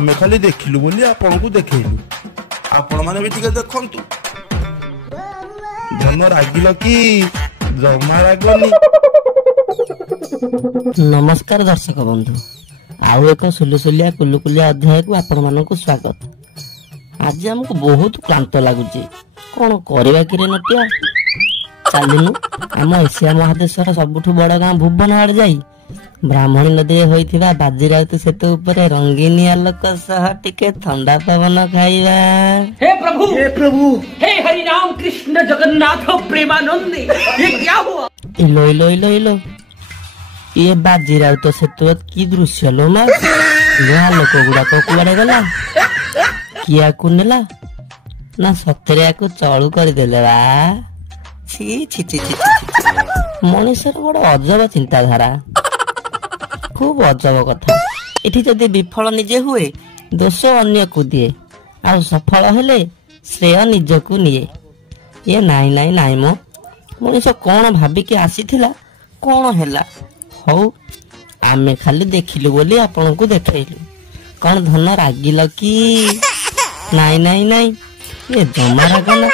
आमे खाली देखिलु बोली आपन को देखैलु आपण माने भी टिके देखंतु धन रागिल की जमा रागनी। नमस्कार दर्शक बंधु आउ एक सुलुसुलिया कुलुकुलिया अध्याय को आपण मानक स्वागत। आज हमको बहुत क्लांत लगुच कौन करवा कि नटिया चलनु आम एशिया महादेशर सबुठु बड़ गाँ भुवन आड़े जाई ब्राह्मणी नदी होइथिबा बाजीराउत सेतु उपरे रंगीन आलोक सह टिके ठंडा पवन खाइबा। हे प्रभु हे हरि राम कृष्ण जगन्नाथ प्रेमानंद ये क्या हुआ? इलो इलो इलो इलो ये बाजीराउत सेतु की दृश्य लो मा आलोक गुड़ाक कुआड़े गला किया को नेला ना सतरे आको चलू कर देले बा। छी छी छी छी मनुष्यर बड़ अजब चिंताधारा खूब अजब कथा। इठी जदि विफल निजे हुए दोष अन्य को दिए आ सफल हेले श्रेय निज को निए। ये नाई नाई नाई मो मनीष कौन भाविकी आसीथिला कौन हैला हौ आमे खाली देखिलु बोली आपन को देखैलु कौन धन रागिल की नाई नाई नाई ये जमा रागना।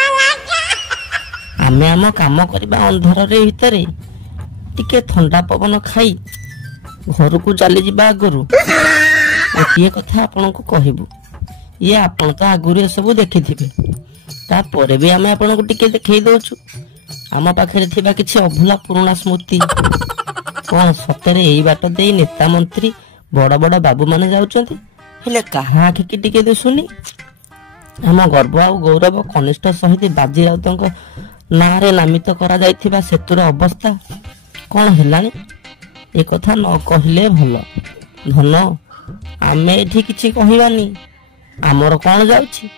आमे आम काम करबा अंधार रे भितरे टिके ठंडा पवन खाई घर को चली जा आगु गोटे कथा आपन को कहबू ये आपन तो आगुरी सब देखि तापर भी आम आपन को टिके देखई दउछु आम पाखरे थिबा किछि अभुला पुराना स्मृति कौन सतरे एई बाट दे नेता मंत्री बड़ बड़ बाबू माने जाउचंती हेले कहा आखि की टिके दिसुनी। आम गर्व आ गौरव कनिष्ठ शहीद बाजीराउतଙ୍କ नारे नामित करा जाइथिबा सेतुर अवस्था कौन हेलानी ए कथा न कहले भल धन आमे एठी किछि कहिबानी आमर कौन जाउछि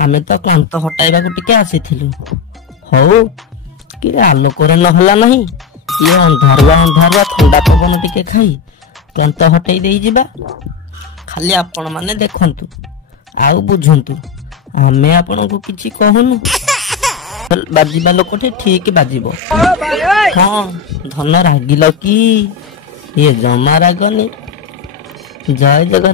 आमे तो क्लांत हटाइबा को टिके आसीथिलु हौ कि आलोकरे न हला नहीं ये अंधारुआ ठंडा पवन टिके खाई क्लांत हटाई देई जिबा। खाली आपण माने देखंतु आउ बुझंतु आमे आपण को किछि कहनु बाजिबा लोकटे ठीक बाजिबो। हाँ धन रागिल की ये जमा रागनी। जय जगन्नाथ।